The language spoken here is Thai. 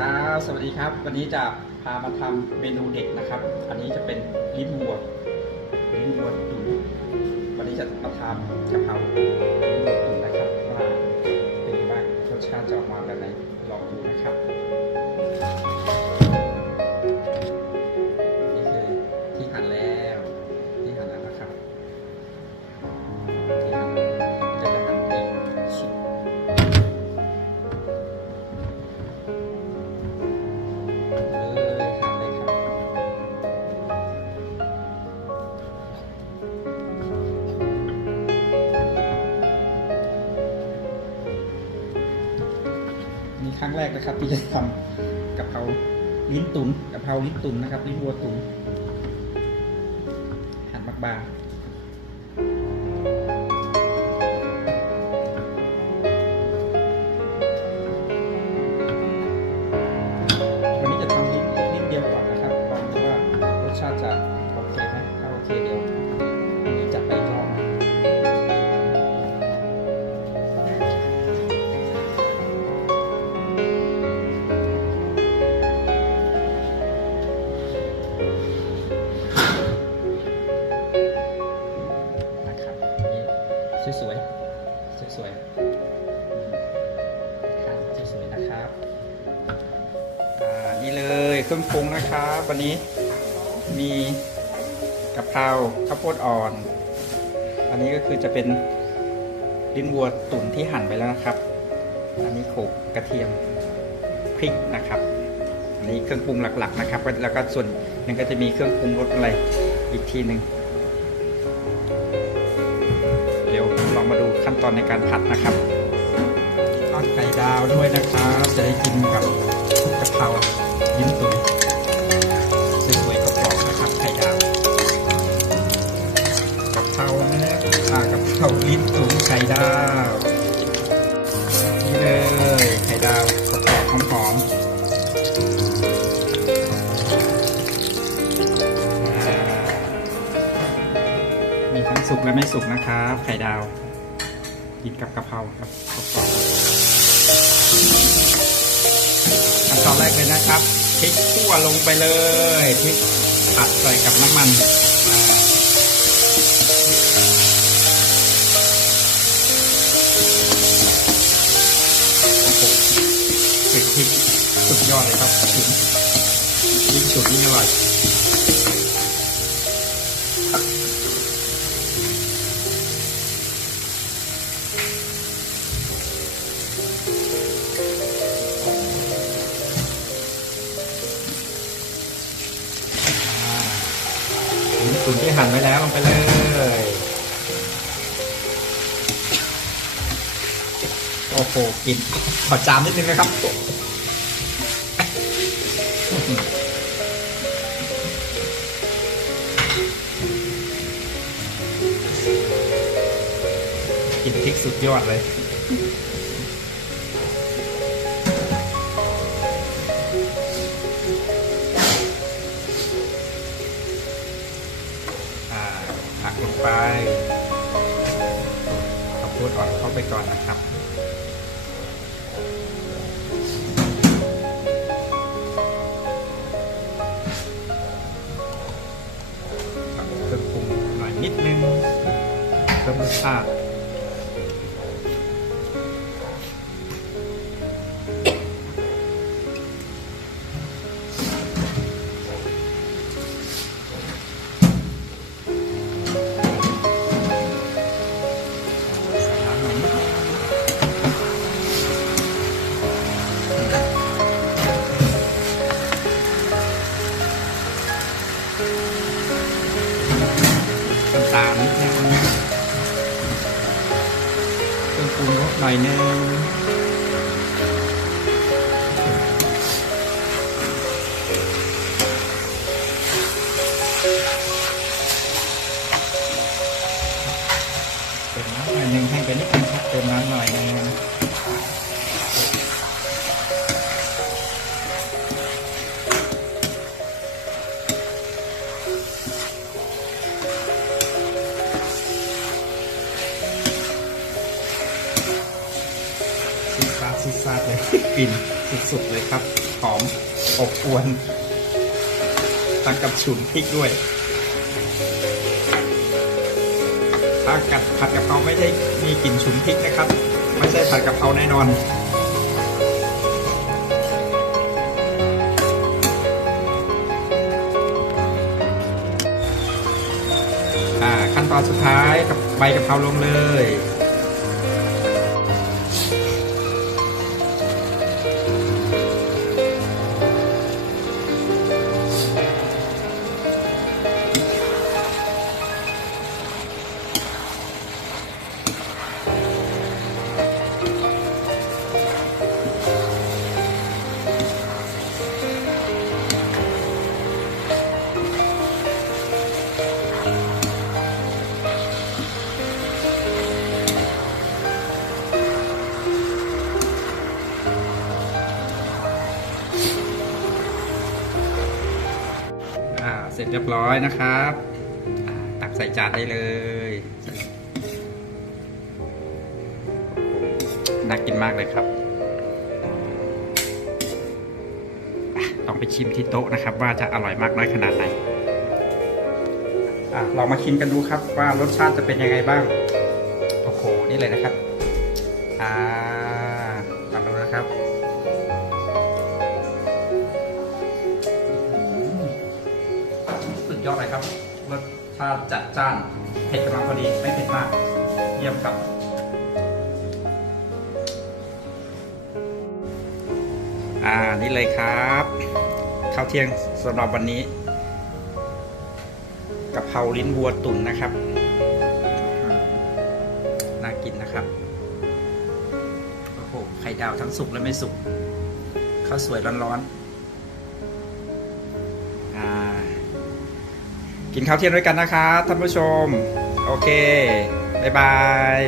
ครับสวัสดีครับ วันนี้จะพามาทำเมนูเด็กนะครับ อันนี้จะเป็นลิ้นวัวลิ้นวัวตุ๋นวันนี้จะมาทำกะเพราลิ้นวัวตุ๋นนะครับว่าเป็นยังไงบ้างรสชาติจะออกมาแบบไหนลองดูนะครับ ครั้งแรกนะครับ ที่จะทำกะเพราลิ้นตุนกะเพราลิ้นตุนนะครับ ลิ้นวัวตุนหั่นบางๆ เครื่องปรุงนะครับวันนี้มีกะเพราข้าวโพดอ่อน อันนี้ก็คือจะเป็นลิ้นวัวตุ๋นที่หั่นไปแล้วนะครับ อันนี้โขลกกระเทียมพริกนะครับ อันนี้เครื่องปรุงหลักๆนะครับ แล้วก็ส่วนหนึงก็จะมีเครื่องปรุงรสอะไรอีกทีหนึ่งเดี๋ยวลองมาดูขั้นตอนในการผัดนะครับทอดไข่ดาวด้วยนะครับ จะได้กินกับกะเพรายิ้มตุ๋น เพราลิ้นตุ๋นไข่ดาว นี่เลยไข่ดาวกรอบหอมๆอ่ามีทั้งสุกและไม่สุกนะครับ ไข่ดาว กินกับกะเพราครับกรอบขั้นตอนแรกเลยนะครับพริกขั่วลงไปเลยพริกผัดใส่กับน้ำมัน อดเลยครับถึงยิ่งสุดยิ่งอร่อยตุ๋นที่หั่นไว้แล้วลงไปเลยโอ้โหกินขอจามนิดนึงนะครับ กินพริกสุดยอดเลยอ่าผักลงไปข้าวโพดอ่อนเข้าไปก่อนนะครับครับเครื่องปรุงหน่อยนิดนึงเพิ่มรสชาติ หน่อยนึง ซิซาดซิซาดเลยกลิ่นสุดๆเลยครับหอมอบอวนตังกับฉุนพริกด้วยถ้ากัดผัดกะเพราไม่ได้มีกลิ่นฉุนพริกนะครับ ไม่ใช่ผัดกะเพราแน่นอนอ่าขั้นตอนสุดท้ายกับใบกะเพราลงเลย ร็จเรียบร้อยนะครับ ตักใส่จานได้เลยน่ากินมากเลยครับอะต้องไปชิมที่โต๊ะนะครับ ว่าจะอร่อยมากน้อยขนาดไหนอลองมาชิมกันดูครับว่ารสชาติจะเป็นยังไงบ้าง โอ้โห นี่เลยนะครับ อ่าลองดูนะครับ ดยอดเลยครับรสชาติจัดจ้านเผ็ดกำลังพอดีไม่เผ็ดมาก เยี่ยมครับอ่านี่เลยครับข้าวเที่ยงสำหรับวันนี้กะเพราลิ้นวัวตุ๋นนะครับน่ากินนะครับโอ้โหไข่ดาวทั้งสุกและไม่สุกข้าวสวยร้อนๆ กินข้าวเที่ยงด้วยกันนะครับท่านผู้ชม โอเค บ๊ายบาย